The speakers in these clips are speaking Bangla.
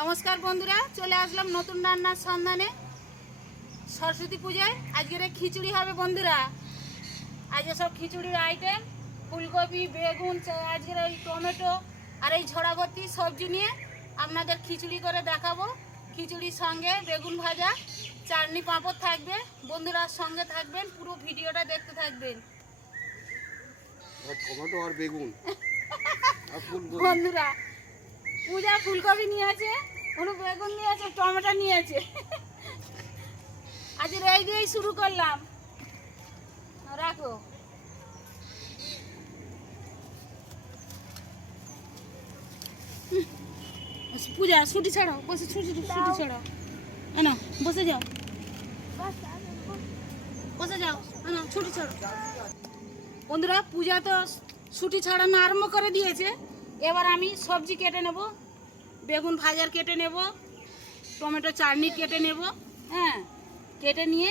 নমস্কার বন্ধুরা, চলে আসলাম নতুন রান্নার সন্ধানে। সরস্বতী পূজায় আজকের খিচুড়ি হবে বন্ধুরা। আজকে সব খিচুড়ির আইটেম ফুলকপি, বেগুন, আজকের এই টমেটো আর এই ঝোড়াভর্তি সবজি নিয়ে আপনাদের খিচুড়ি করে দেখাবো। খিচুড়ির সঙ্গে বেগুন ভাজা, চাটনি, পাঁপড় থাকবে। বন্ধুরা সঙ্গে থাকবেন, পুরো ভিডিওটা দেখতে থাকবেন। টমেটো আর বেগুন বন্ধুরা পূজা ফুলকপি নিয়েছে, অনু বেগুন নিয়েছে, টমেটো নিয়েছে। আজ এই দিয়েই শুরু করলাম। রাখো। পূজা ছুটি ছাড়াও, বসে ছুটি ছাড়াও। না বসে যাও, বসে যাও, না ছুটি ছাড়াও। বন্ধুরা পূজা তো ছুটি ছাড়ানো আরম্ভ করে দিয়েছে। এবার আমি সবজি কেটে নেব, বেগুন ভাজার কেটে নেব, টমেটো চাটনি কেটে নেব। হ্যাঁ, কেটে নিয়ে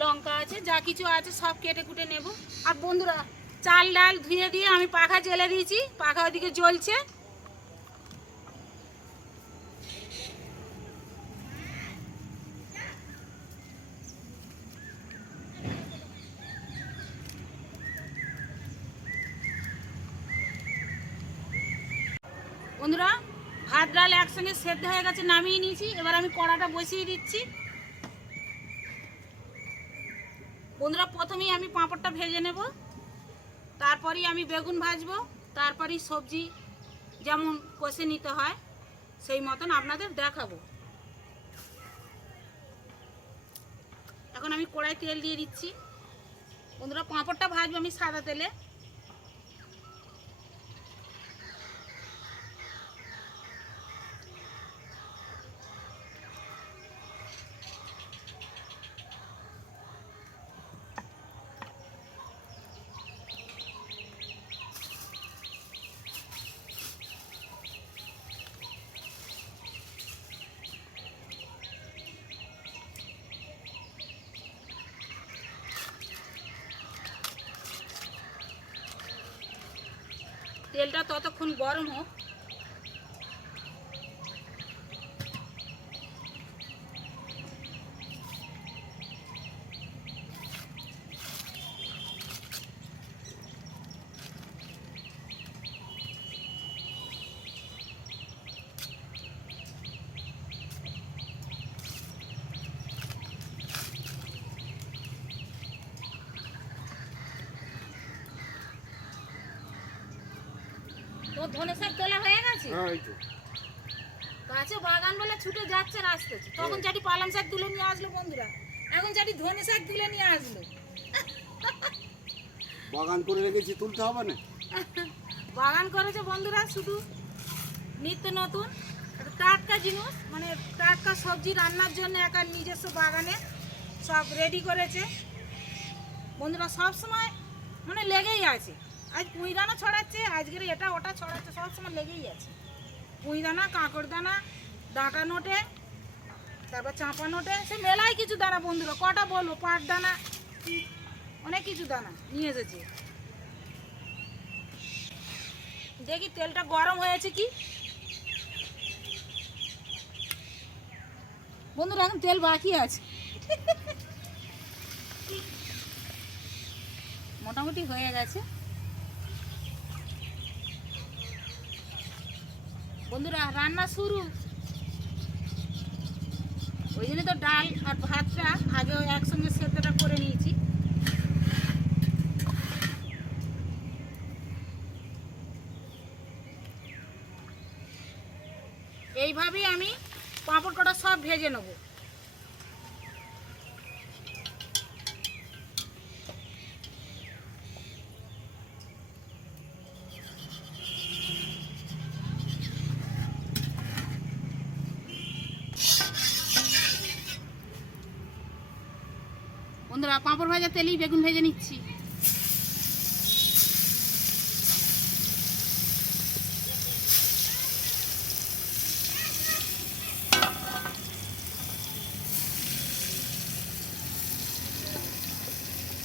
লঙ্কা আছে, যা কিছু আছে সব কেটে কুটে নেব। আর বন্ধুরা চাল ডাল ধুয়ে দিয়ে আমি পাখা জ্বেলে দিয়েছি, পাখা ওদিকে জ্বলছে। বন্ধুরা ভাত ডাল একসঙ্গে সেদ্ধ হয়ে গেছে, নামিয়ে নিয়েছি। এবার আমি কড়াটা বসিয়ে দিচ্ছি। বন্ধুরা প্রথমেই আমি পাঁপড়টা ভেজে নেব, তারপরেই আমি বেগুন ভাজবো, তারপরেই সবজি যেমন কষে নিতে হয় সেই মতন আপনাদের দেখাবো। এখন আমি কড়াই তেল দিয়ে দিচ্ছি। বন্ধুরা পাঁপড়টা ভাজবো আমি সাদা তেলে। তেলটা ততক্ষণ গরম হোক। তো ধনে শাক তোলা হয়ে গেছে। কাছে বাগান বলে ছুটে যাচ্ছে রাস্তায়, তখন চাটি পালং শাক তুলে নিয়ে আসলো বন্ধুরা, এখন চাটি ধনে শাক তুলে নিয়ে আসলো। বাগান করে রেখেছি, তুলতে হবে না। বাগান করেছে বন্ধুরা, শুধু নিত্য নতুন টাটকা জিনিস, মানে টাটকা সবজি রান্নার জন্য একা নিজস্ব বাগানে সব রেডি করেছে বন্ধুরা। সব সময় মানে লেগেই আছে। আজ পুঁই দানা ছড়াচ্ছে, আজকের এটা ওটা ছড়াচ্ছে, সব সময় লেগেই আছে। পুঁই দানা, কাঁকড় দানা, ডাঁটা নোটে, তারপর চাঁপা নোটে, সে মেলায় কিছু দানা বন্ধুরা, কটা বলবো, পাট দানা, অনেক কিছু দানা নিয়ে এসেছে। দেখি তেলটা গরম হয়েছে কি বন্ধুরা, এখন তেল বাকি আছে। মোটামুটি হয়ে গেছে বন্ধুরা, রান্না শুরু। ওই জন্য তো ডাল আর ভাতটা আগে একসঙ্গে সেদ্ধটা করে নিয়েছি। এইভাবেই আমি পাঁপড় কটা সব ভেজে নেব। বন্ধুরা পাঁপড় ভাজা তেলেই বেগুন ভেজে নিচ্ছি।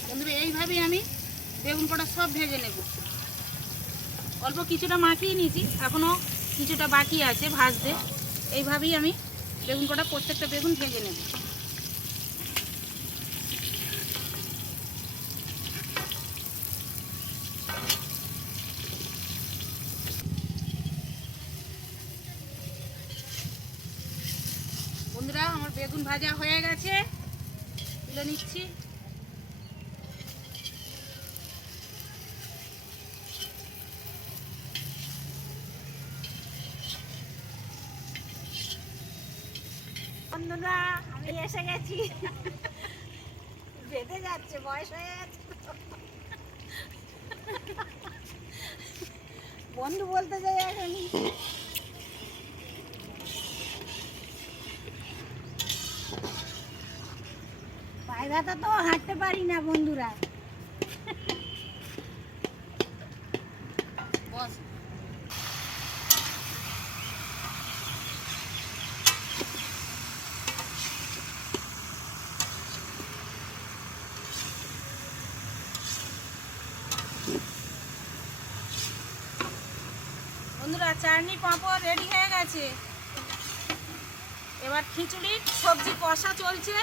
বন্ধুরা এইভাবেই আমি বেগুন কটা সব ভেজে নেব। অল্প কিছুটা মাখিয়ে নিয়েছি, এখনও কিছুটা বাকি আছে ভাজতে। এইভাবেই আমি বেগুন কটা প্রত্যেকটা বেগুন ভেজে নেব। বন্ধুরা, আমার বেগুন ভাজা হয়ে গেছে, তুলে নিচ্ছি। বন্ধুরা, আমি এসে গেছি। বেঁধে যাচ্ছে, বয়স হয়ে যাচ্ছে। বন্ধু বলতে যাই এখন। পায়ে ব্যথা তো হাঁটতে পারি না বন্ধুরা। বস। বন্ধুরা, চাটনি পাঁপড় রেডি হয়ে গেছে। এবার খিচুড়ি সবজি কষা চলছে।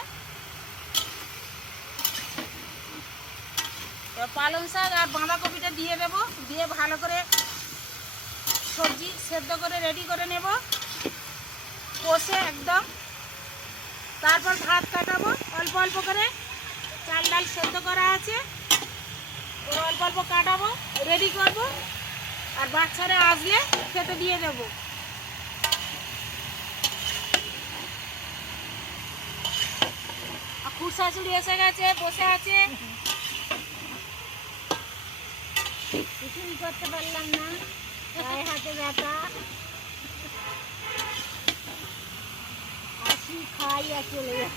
এবার পালং শাক আর বাঁধাকপিটা দিয়ে দেবো, দিয়ে ভালো করে সবজি সেদ্ধ করে রেডি করে নেব, কষে একদম। তারপর ভাত কাটাবো অল্প অল্প করে, চাল ডাল সেদ্ধ করা আছে, ওর অল্প অল্প কাটাবো, রেডি করব। আর বাচ্চারা আসলে খেতে দিয়ে দেবো। আর খুব শাশুড়ি এসে গেছে, বসে আছে। কিছুই করতে পারলাম না, পায়ে হাতে ব্যথা। আসি, খাই আর চলে যাই।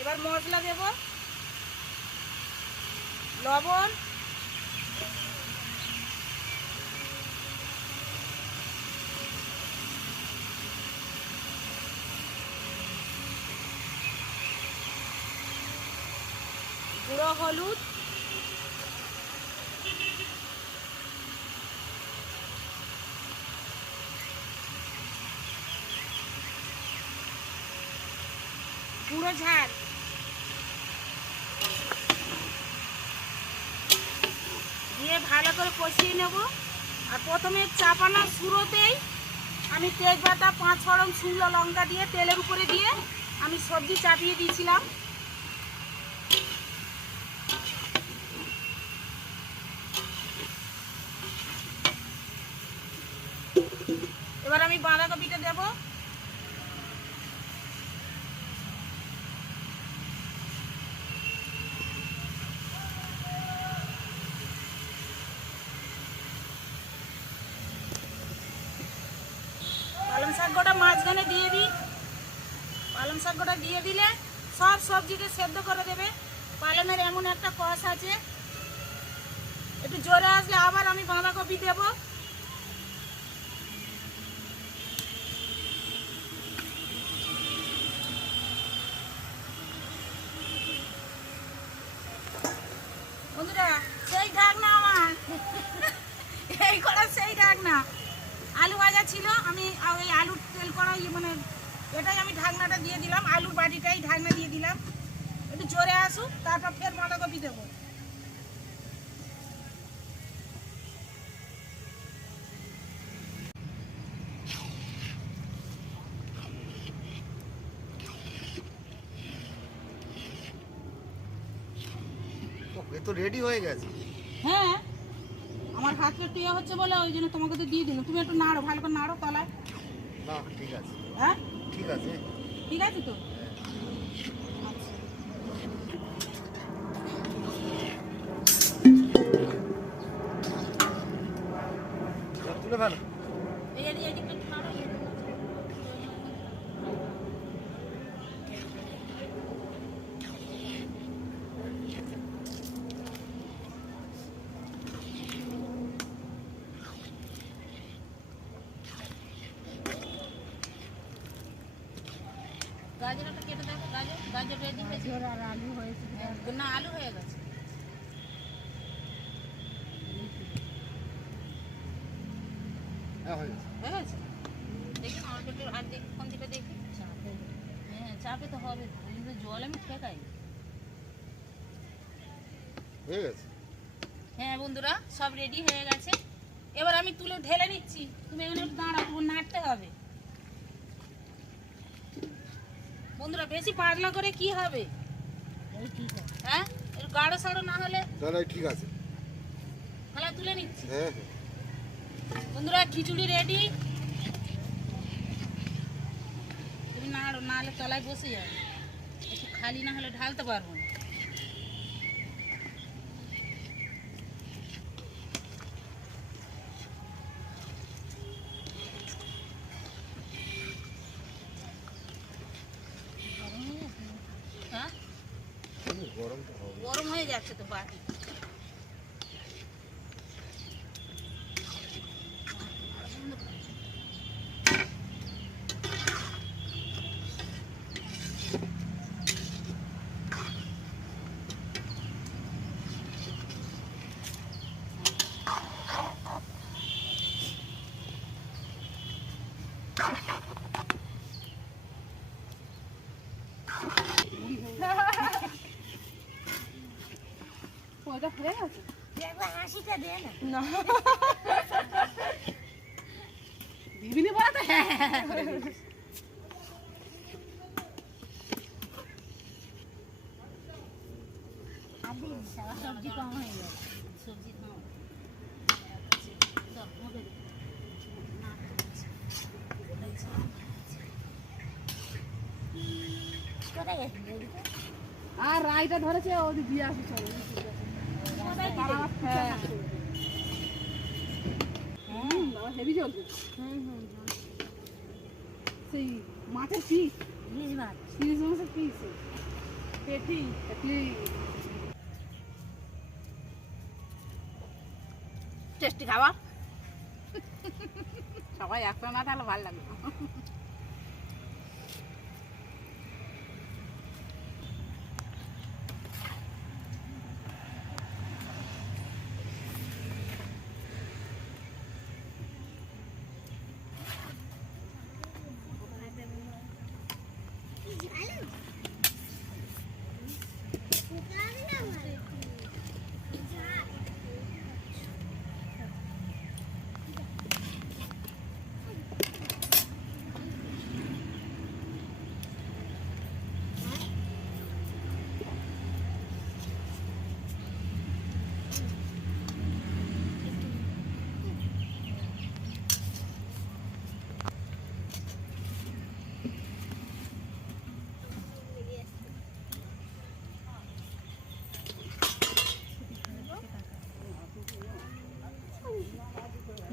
এবার মশলা দেব, লবণ, গুঁড়ো হলুদ, গুঁড়ো ঝাল, দিয়ে ভালো করে কষিয়ে নেব। আর প্রথমে চাপানোর শুরুতেই আমি তেজপাতা, 5 ফোড়ন, শুকনো লঙ্কা দিয়ে তেলের উপরে দিয়ে আমি সবজি চাপিয়ে দিয়েছিলাম। এবার আমি বাঁধাকপিটা দেব। পালং শাক গোটা মাঝখানে দিয়ে দিই। পালং শাক গোটা দিয়ে দিলে সব সবজিকে সেদ্ধ করে দেবে। পালংয়ের এমন একটা কষ আছে, একটু জোরে আসলে আবার আমি বাঁধাকপি দেব। বন্ধুরা, সেই ঢাকনা আমার, এই করা সেই ঢাকনা। আলু ভাজা ছিল, আমি ওই আলুর তেল করা মানে এটাই আমি ঢাকনাটা দিয়ে দিলাম, আলুর বাটিটাই ঢাকনা দিয়ে দিলাম। একটু জোরে আসুক, তারপর ফের বাঁধাকপি দেবো। এ তো রেডি হয়ে গেছে। হ্যাঁ, আমার হাতটা একটু ইয়ে হচ্ছে বলে ওই জন্য তোমাকে তো দিয়ে দিলাম। তুমি একটু নাড়ো, ভালো করে নাড়ো তলায়। না, ঠিক আছে, হ্যাঁ ঠিক আছে। ঠিক আছে তো। তুলে ফেলো। এই এদিকটা একটু নাড়ো। গাজরটা কেটে দেখো, গাজর রেডি হয়েছে। গাজর আর আলু হয়েছে না, আলু হয়ে গেছে। হ্যাঁ হয়ে গেছে। হয়ে গেছে, দেখি আমার পেটে আর দেখি কোন দিকে দেখি। হ্যাঁ, চাপে তো হবে, কিন্তু জল আমি ঠেকাই। হয়ে গেছে। হ্যাঁ বন্ধুরা, সব রেডি হয়ে গেছে। এবার আমি তুলে ঢেলে নিচ্ছি। তুমি এখানে একটু দাঁড়াও, তোমার নাড়তে হবে। বন্ধুরা, বেশি পাতলা করে কি হবে? এই ঠিক আছে। হ্যাঁ, একটু গাঢ় সাড়ো না হলে। না না ঠিক আছে। থালা তুলে নিচ্ছি। হ্যাঁ হ্যাঁ। বন্ধুরা, খিচুড়ি রেডি। তুমি নাড়ো, নাহলে তলায় বসে যাবে। একটু খালি না হলে ঢালতে পারবো না। হ্যাঁ, গরম তো হবে। গরম হয়ে যাচ্ছে তো বাটি। ওটা হয়ে গেছে। একবার হাসিটা দে না। দিবিনি বলা তো হ্যাঁ হ্যাঁ হ্যাঁ করে দিয়েছিস। আদি সবজি কম হয়ে গেল। সবজি খাও। দাও, আমাকে দে। কোথায় গেছিস এদিকে? আর রাইটা ধরেছে ওদি দিয়ে আসি চলো কোথায় হ্যাঁ বাবা হেভি চলছে সেই মাছের পিস ইলিশ মাছ। ইলিশ মাছের পিস পেটি পেটি টেস্টি খাবার। সবাই একটা না তাহলে ভালো লাগবে না।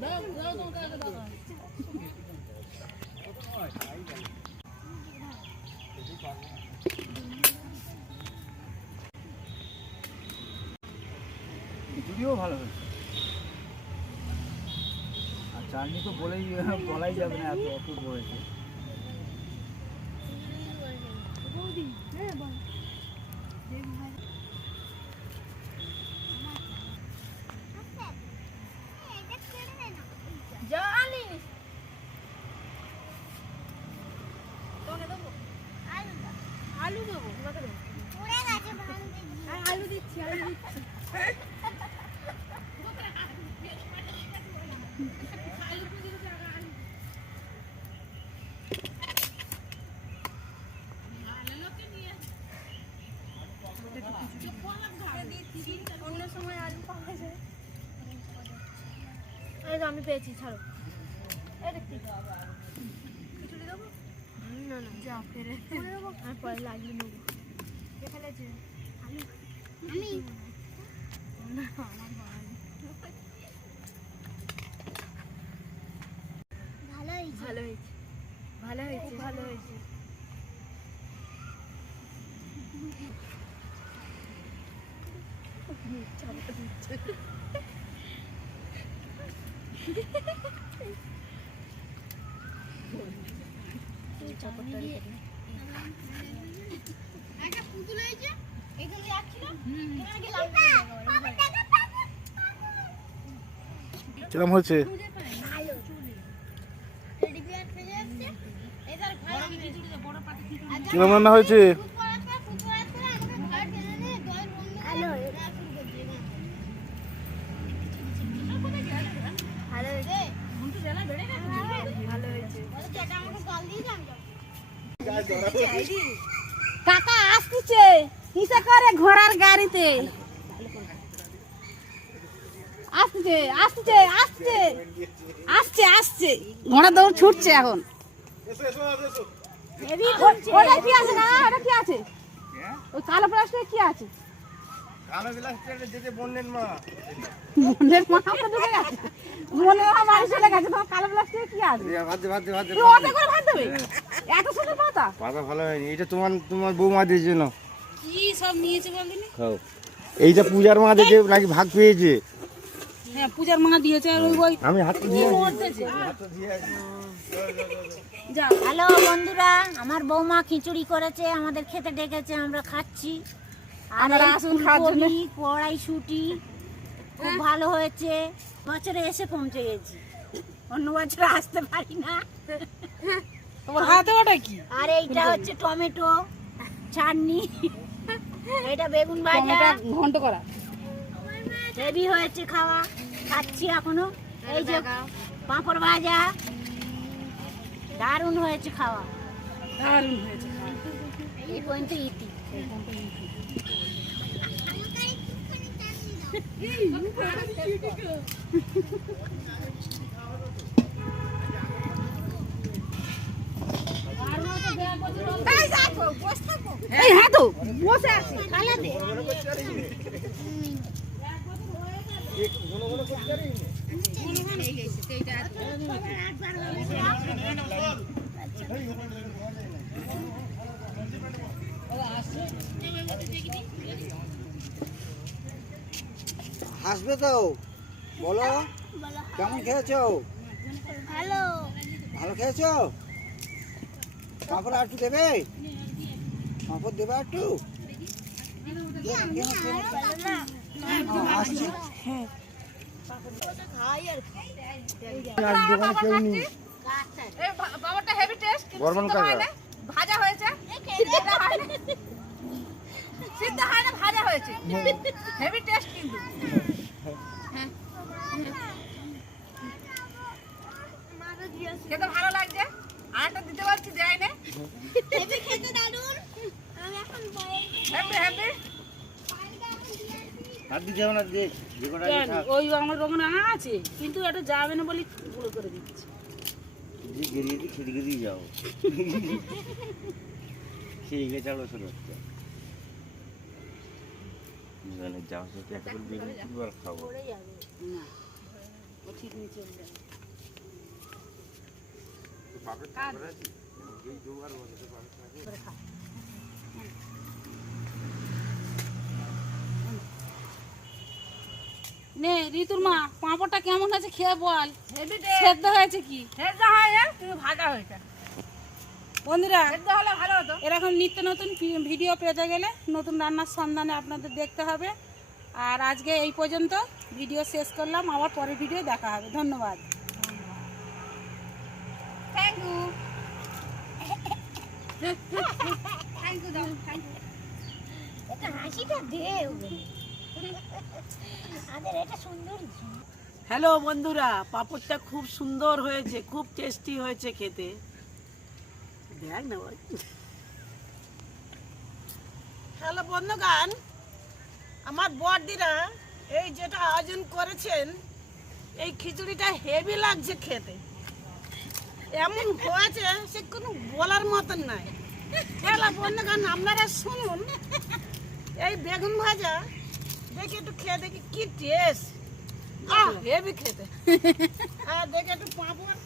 দাও দাও তোমাকে আগে দাও। খিচুড়িও ভালো হয়েছে আর চাটনি তো বলাই যাবে না এত অপূর্ব হয়েছে আলু দেবো। আলু দিচ্ছি আলু দিচ্ছি। অন্য সময় আলু পাওয়া যায়। এই তো আমি পেয়েছি, ছাড়ো। এই দেখি খিচুড়ি দেবো? না না, যা ফেরে আর পরে লাগিয়ে নেবো। কে ফেলেছে আলু? আমি না, আমার বাড়ি। ভালো হয়েছে ভালো হয়েছে ভালো হয়েছে ভালো হয়েছে। চাপড়টা একটা পুতুল হয়েছে এখানে যাচ্ছিল এখানে গেলাম কিরম হয়েছে? ভালো রেডি বিয়ার খেয়ে যাচ্ছে এদার ঘর কিরম রান্না হয়েছে? কাকা আসছে কিসে করে ঘোড়ার গাড়িতে আসছে আসছে আসছে আসছে আসছে ঘোড়া দৌড় ছুটছে এখন ওটা কি আছে না ওটা কি আছে ওই কালো প্লাস্টিক কি আছে কালো গ্লাস যেতে বন্যের মা। মনের মা তো ঢুকে গেছে মনের মা বাড়ি চলে গেছে তোমার কালো প্লাস্টিক কি আছে তুই ওটা করে ভাত দেবে এত সুন্দর পাতা পাতা ভালো হয়নি, এটা তোমার বৌমাদের জন্য কি সব নিয়েছে বলদিনি খাও। এইটা পূজার মা দেখে নাকি ভাগ পেয়েছে। হ্যাঁ পূজার মা দিয়েছে আর ওই আমি হাত দিয়ে মরতেছে যাও হ্যালো বন্ধুরা আমার বৌমা খিচুড়ি করেছে আমাদের খেতে ডেকেছে আমরা খাচ্ছি আমরা আসুন খাওয়ার জন্য। কড়াইশুঁটি খুব ভালো হয়েছে বছরে এসে পৌঁছে গেছি অন্য বছর আসতে পারি না তোমার হাতে ওটা কি আর এইটা হচ্ছে টমেটো চাটনি এটা বেগুন ভাজা টমেটো ঘন্ট করা হেভি হয়েছে খাওয়া খাচ্ছি এখনো এই যে পাঁপড় ভাজা দারুণ হয়েছে খাওয়া দারুণ হয়েছে এই পর্যন্ত ইতি এই হ্যাঁ তো বসে আছি হাসবে তো বলো কেমন খেয়েছো? হ্যালো ভালো খেয়েছো? পাঁপড় আর একটু দেবে? পাঁপড় দেবে আর একটু? আসছি। এই বাবাটা হেভি টেস্ট বর্মন কাকা ভাজা হয়েছে সিদ্ধ হয় না সিদ্ধ হয় না ভাজা হয়েছে হেভি টেস্ট কিন্তু খেতে ভালো লাগছে আরেকটা দিতে পারছি যাই না খেতে দারুণ আমি এখন হেভি হেভি হাত দিতে হবে না, দেখ যে কটা আছে থাক। ওই আমার ওখানে আছে কিন্তু এটা যাবে না বলি গুঁড়ো করে দিচ্ছি যে গেরিয়ে দিয়ে খেতে খেতেই যাও সেই গেছে আরো ছোট হচ্ছে যাও সেটা একটা করে বেগুন কিবার খাবো। না ও ঠিক নিচে চলে যাবে নে ঋতুর মা পাঁপড়টা কেমন হয়েছে খেয়ে বল সেদ্ধ হয়েছে কি সেদ্ধ হয় তুমি ভাজা হয়েছে বন্ধুরা সেদ্ধ হলে ভালো হতো এরকম নিত্য নতুন ভিডিও পেতে গেলে নতুন রান্নার সন্ধানে আপনাদের দেখতে হবে আর আজকে এই পর্যন্ত ভিডিও শেষ করলাম আবার পরের ভিডিও দেখা হবে ধন্যবাদ thank you thank you thank you এটা হাসিটা দে আমাদের এটা সুন্দর হ্যালো বন্ধুরা, পাঁপড়টা খুব সুন্দর হয়েছে, খুব টেস্টি হয়েছে খেতে। দেখ না ভাই। হ্যালো বন্ধুগণ আমার বড়দিরা এই যেটা আয়োজন করেছেন এই খিচুড়িটা হেভি লাগছে খেতে এমন হয়েছে সে কোনো বলার মতন নাই হ্যালো বন্ধুগণ আপনারা শুনুন এই বেগুন ভাজা দেখি একটু খেয়ে দেখি কি টেস্ট হেভি খেতে আর দেখি একটু পাঁপড়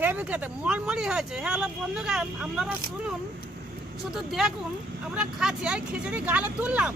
হেভি খেতে মলমলি হয়েছে হ্যালো বন্ধুগণ আপনারা শুনুন শুধু দেখুন আমরা খাচ্ছি এই খিচুড়ি গালে তুললাম